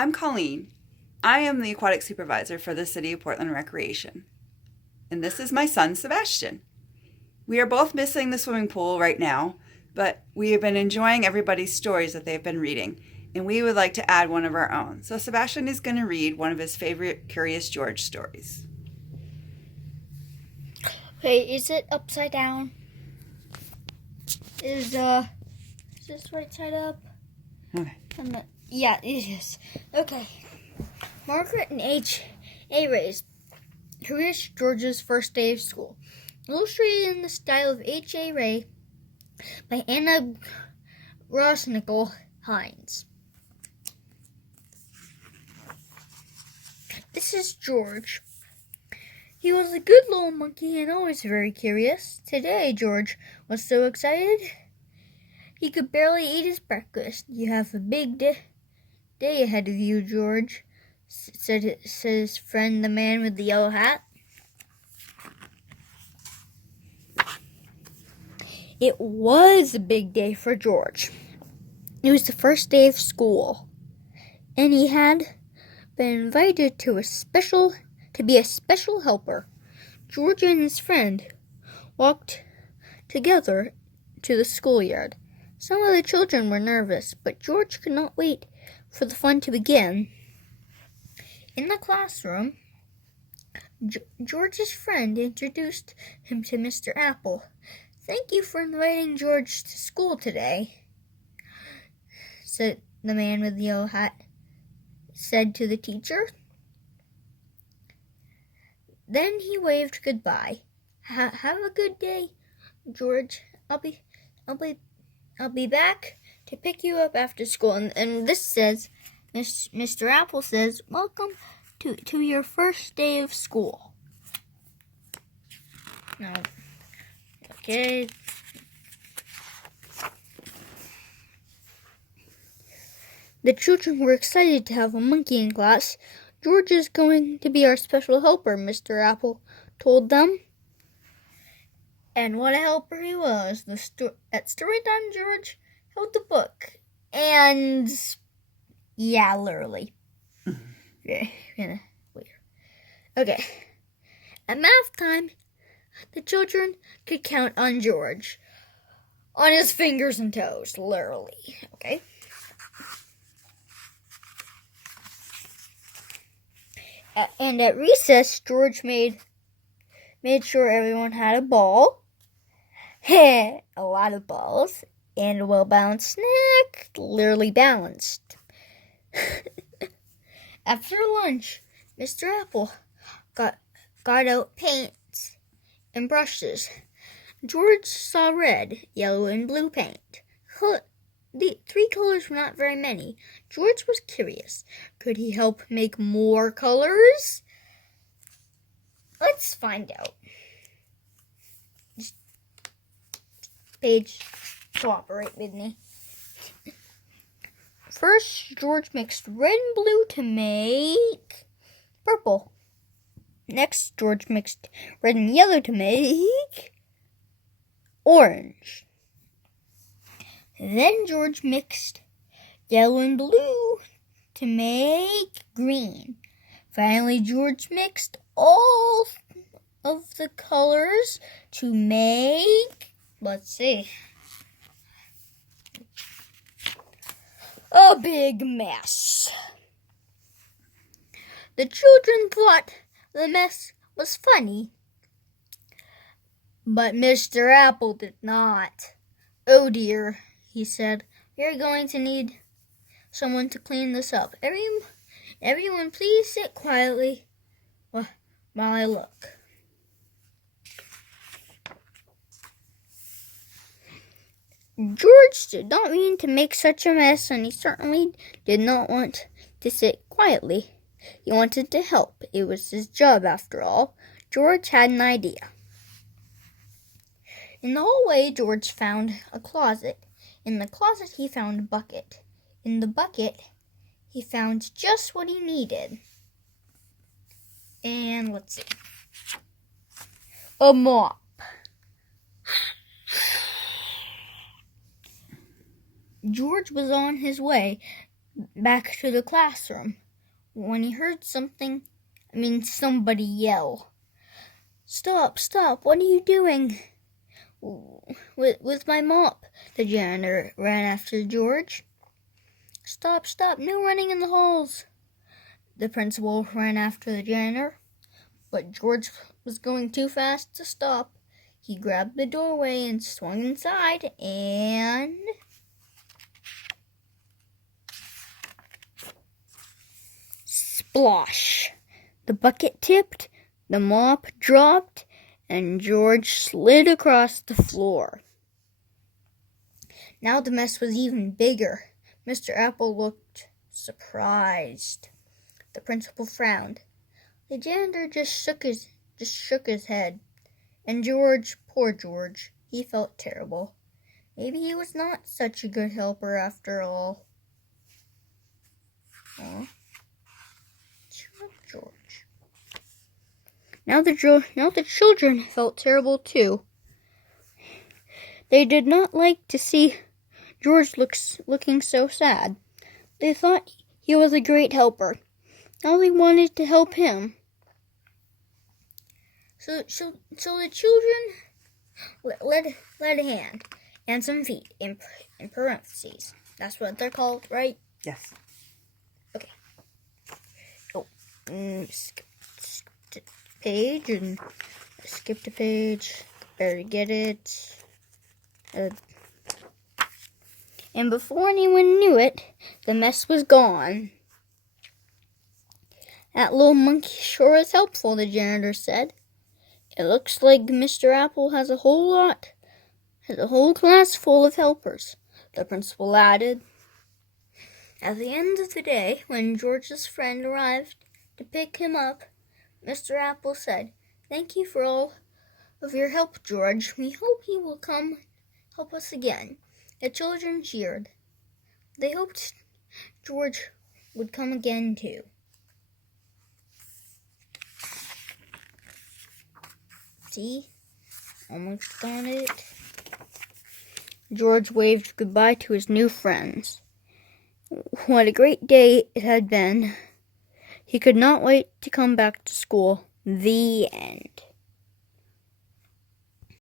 I'm Colleen. I am the aquatic supervisor for the City of Portland Recreation. And this is my son, Sebastien. We are both missing the swimming pool right now, but we have been enjoying everybody's stories that they've been reading, and we would like to add one of our own. So Sebastien is going to read one of his favorite Curious George stories. Okay, is it upside down? Is this right side up? Okay. Yeah, it is. Okay. Margret and H.A. Ray's Curious George's First Day of School. Illustrated in the style of H.A. Ray by Anna Rosnickel Hines. This is George. He was a good little monkey and always very curious. Today, George was so excited he could barely eat his breakfast. You have a big day ahead of you, George, said his friend, the man with the yellow hat. It was a big day for George. It was the first day of school, and he had been invited to be a special helper. George and his friend walked together to the schoolyard. Some of the children were nervous, but George could not wait for the fun to begin. In the classroom, George's friend introduced him to Mr. Apple. "Thank you for inviting George to school today," said the man with the yellow hat said to the teacher. Then he waved goodbye. Have a good day, George. I'll be back to pick you up after school. And this says, Mr. Apple says, "Welcome to your first day of school." Now, okay. The children were excited to have a monkey in class. "George is going to be our special helper," Mr. Apple told them. And what a helper he was. At Storytime, George held the book. And, yeah, literally. Okay. At math time, the children could count on George. On his fingers and toes, literally. Okay. And at recess, George made sure everyone had a ball, a lot of balls, and a well-balanced snack, literally balanced. After lunch, Mr. Apple got out paints and brushes. George saw red, yellow, and blue paint. The 3 colors were not very many. George was curious. Could he help make more colors? Let's find out. Page, cooperate with me. First, George mixed red and blue to make purple. Next, George mixed red and yellow to make orange. Then George mixed yellow and blue to make green. Finally, George mixed all of the colors to make, let's see, a big mess. The children thought the mess was funny, but Mr. Apple did not. "Oh dear," he said, "we are going to need someone to clean this up. Everyone please sit quietly while I look." George did not mean to make such a mess, and he certainly did not want to sit quietly. He wanted to help. It was his job, after all. George had an idea. In the hallway, George found a closet. In the closet, he found a bucket. In the bucket, he found just what he needed. And let's see. A mop. George was on his way. back to the classroom when he heard somebody yell. Stop, what are you doing? With my mop. The janitor ran after George. Stop, no running in the halls. The principal ran after the janitor, but George was going too fast to stop. He grabbed the doorway and swung inside, and splosh! The bucket tipped, the mop dropped, and George slid across the floor. Now the mess was even bigger. Mr. Apple looked surprised. The principal frowned. The janitor just shook his head. And George, poor George, he felt terrible. Maybe he was not such a good helper after all. Aw. George. Now the children felt terrible too. They did not like to see George looking so sad. They thought he was a great helper. Now they wanted to help him. So the children led a hand and some feet in parentheses. That's what they're called, right? Yes. Okay. Oh, skipped a page and skipped a page. Better get it. And before anyone knew it, the mess was gone. That little monkey sure is helpful, the janitor said. It looks like Mr. Apple has a whole class full of helpers, the principal added. At the end of the day, when George's friend arrived to pick him up, Mr. Apple said, "Thank you for all of your help, George. We hope you will come help us again." The children cheered. They hoped George would come again too. See? Almost got it. George waved goodbye to his new friends. What a great day it had been. He could not wait to come back to school. The end.